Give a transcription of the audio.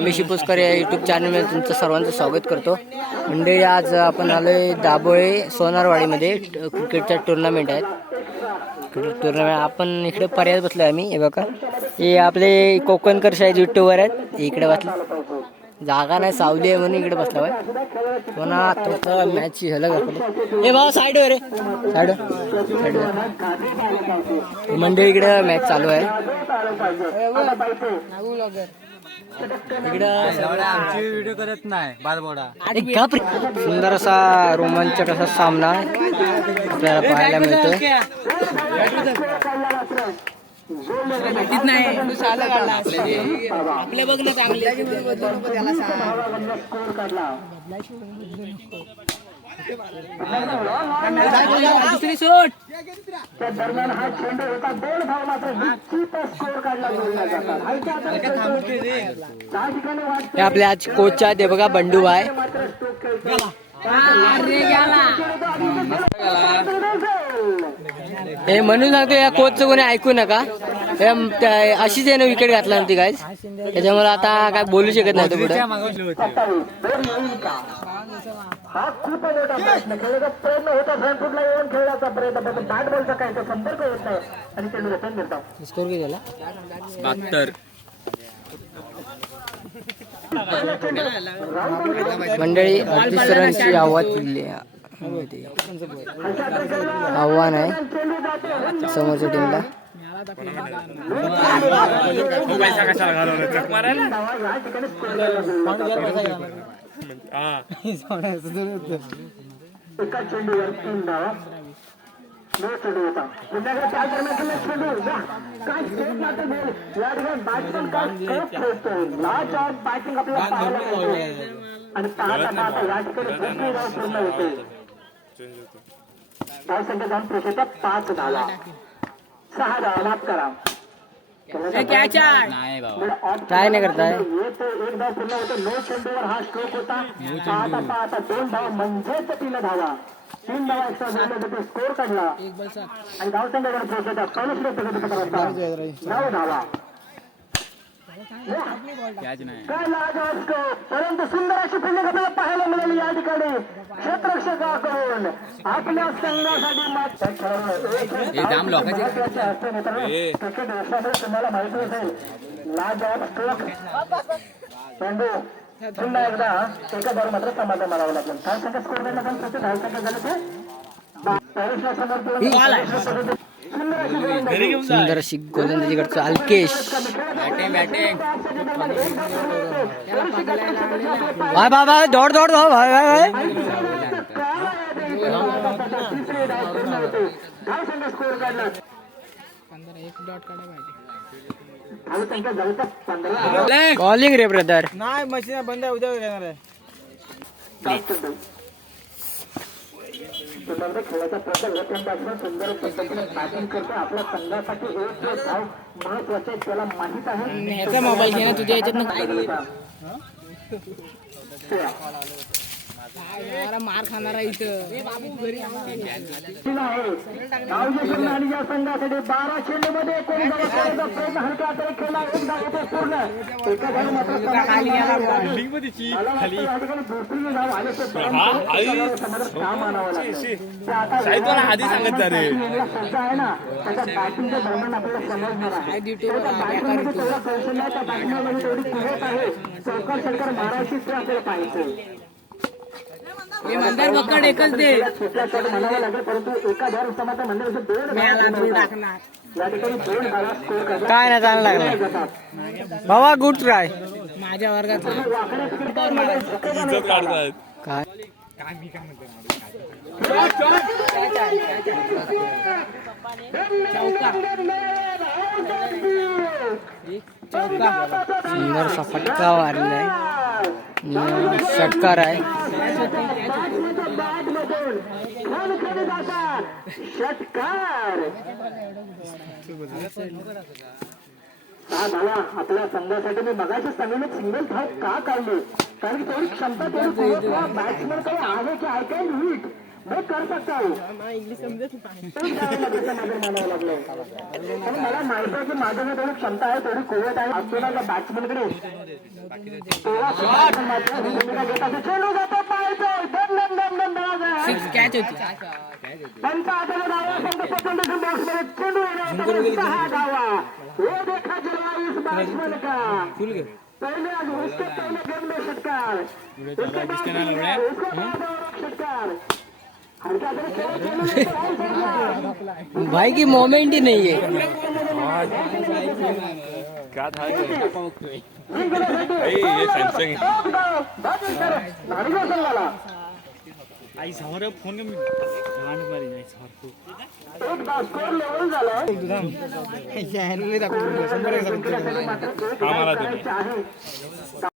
आम्ही शिपूसकर या यूट्यूब चॅनलमध्ये तुमचं सर्वांचं स्वागत करतो. मंडळी आज आपण आलो आहे दाबोळे सोनारवाडीमध्ये ट- क्रिकेटचा टुर्नामेंट आहेत. क्रिकेट टुर्नामेंट आपण इकडे पर्याय बसलो आहे आम्ही हे बघा. हे आपले कोकणकर शाहीद यूट्यूबवर आहेत. इकडे बसलं. जागा नाही सावली आहे म्हणून इकडे बसला आहे पुन्हा तुमचा मॅचची झलक दाखवली हे भाऊ साईड रे साईड साईड मंडळी इकडे मॅच चालू आहे. आमची व्हिडिओ करत नाही बालबोडा. एक गप रे. सुंदर असा रोमांचक असा सामना आपल्याला पाहायला आपले बघ ना चांगले दुसरी सोड हे आपले आज कोच आहेत ते बघा बंडू आहे हे म्हणून सांगतो या कोचचं कोणी ऐकू नका. हे त्या- अशीच आहे ना विकेट घातला नव्हती काय त्याच्यामुळे आता काय बोलू शकत नाही तो पुढे मागवले होते हा खूप मोठा प्रश्न खेळाचा प्रयत्न होत. असेल कुठला येऊन खेळण्याचा प्रयत्न पण बॅट बॉलचा काय तो संपर्क होत नाही आणि चेंडू रिटर्न मिळतात स्कोर किती झाला? बहात्तर. मंडळी अडतीस रनची आव्हान दिली. आव्हान आहे. समोरच्या टीमला पैसा कशाला घालवला चक मारायला या एका चेंडूवर तीन धावा नो चेंडू होता पुण्याकडे त्या दरम्यान चेंडू जा. काय स्टेप मात्र या ठिकाणी काय खेळतोय ऑफ बॅटिंग आपल्याला पाहायला मिळते आणि पाहता पाहता या ठिकाणी दुसरी धाव पूर्ण होते जाऊन पाच झाला सहा धावा माफ करा. काय नाही करताय? एक धाव पूर्ण होतो नो चेंडूवर हा स्ट्रोक होता. पाहता पाहता दोन धाव म्हणजेच तीन धावा. तीन धावा एक्स्ट्रा झाल्यानंतर स्कोर काढला. आणि धाव संघाकडे पोहोचतात कॉलेज प्रगती नऊ धावा. काय लाज परंतु सुंदर अशी फिल्डिंग आपल्याला पाहायला मिळाली या ठिकाणी क्षेत्ररक्षकाकडून आपल्या संघासाठी मात्र हे दाम लोकांचे. महत्त्वाचे असते मित्रांनो. क्रिकेट यशासाठी तुम्हाला माहिती असेल लाज ऑफ स्ट्रोक चेंडू पुन्हा एकदा एका बॉल मात्र समाधान मारावं लागेल काय संख्या स्कोर त्याचे धाव संख्या झाले ते. सुंदर अशी गोलंदाजीकडचं Alkesh. Batting batting bye bye bye दौड दौड दौड बाय बाय बाय बॉलिंग रे ब्रदर नाही मशीन बंद आहे उद्या येणार आहे. खेळाचा प्रकार लोकांपासून सुंदर पद्धतीने बॅटिंग करतो आपल्या संघासाठी एक जो धाव महत्त्वाचे त्याला माहीत आहे. ह्याचा मोबाईल घे ना तुझ्या याच्यात मार खाणार आहे. या संघासाठी बारा चेंडू मध्ये हलका केला आधी सांगत रे आपल्याला समजणार आहे तेवढी आहे चौकार सरकार महाराष्ट्र आपल्याला पाहिजे मंदार पकड एकच दे. काय नाही चांगला लागला. बाबा गुड ट्राय. माझ्या वर्गात काय सुंदर असा फटका मारलाय आणि षटकार आहे. षटकार हा झाला आपल्या संघासाठी मी मगाशी सांगितलं सिंगल धाव का काढली कारण तेवढी क्षमता तेवढी बॅट्समनकडे आहे की आय कॅन हिट मग कर सकता हूँ लागलं आणि मला माहिती आहे की माझ्याकडे तेवढी क्षमता आहे तेवढी कुवत आहे आपल्याला बॅट्समॅनकडे तेव्हा मात्र ही भूमिका घेत असतो. चेंडू जातात पहले आज उसके पहले गेम में षटकार उसके बाद षटकार, उसके बाद और एक षटकार हलक्या हाताने खेळ खेळून येतो राहुल शर्मा. भाई की मोमेंट ही नहीं है नारिगो संघाला एक धाव स्कोर लेवल झालाय मात्र एक करायचे आहे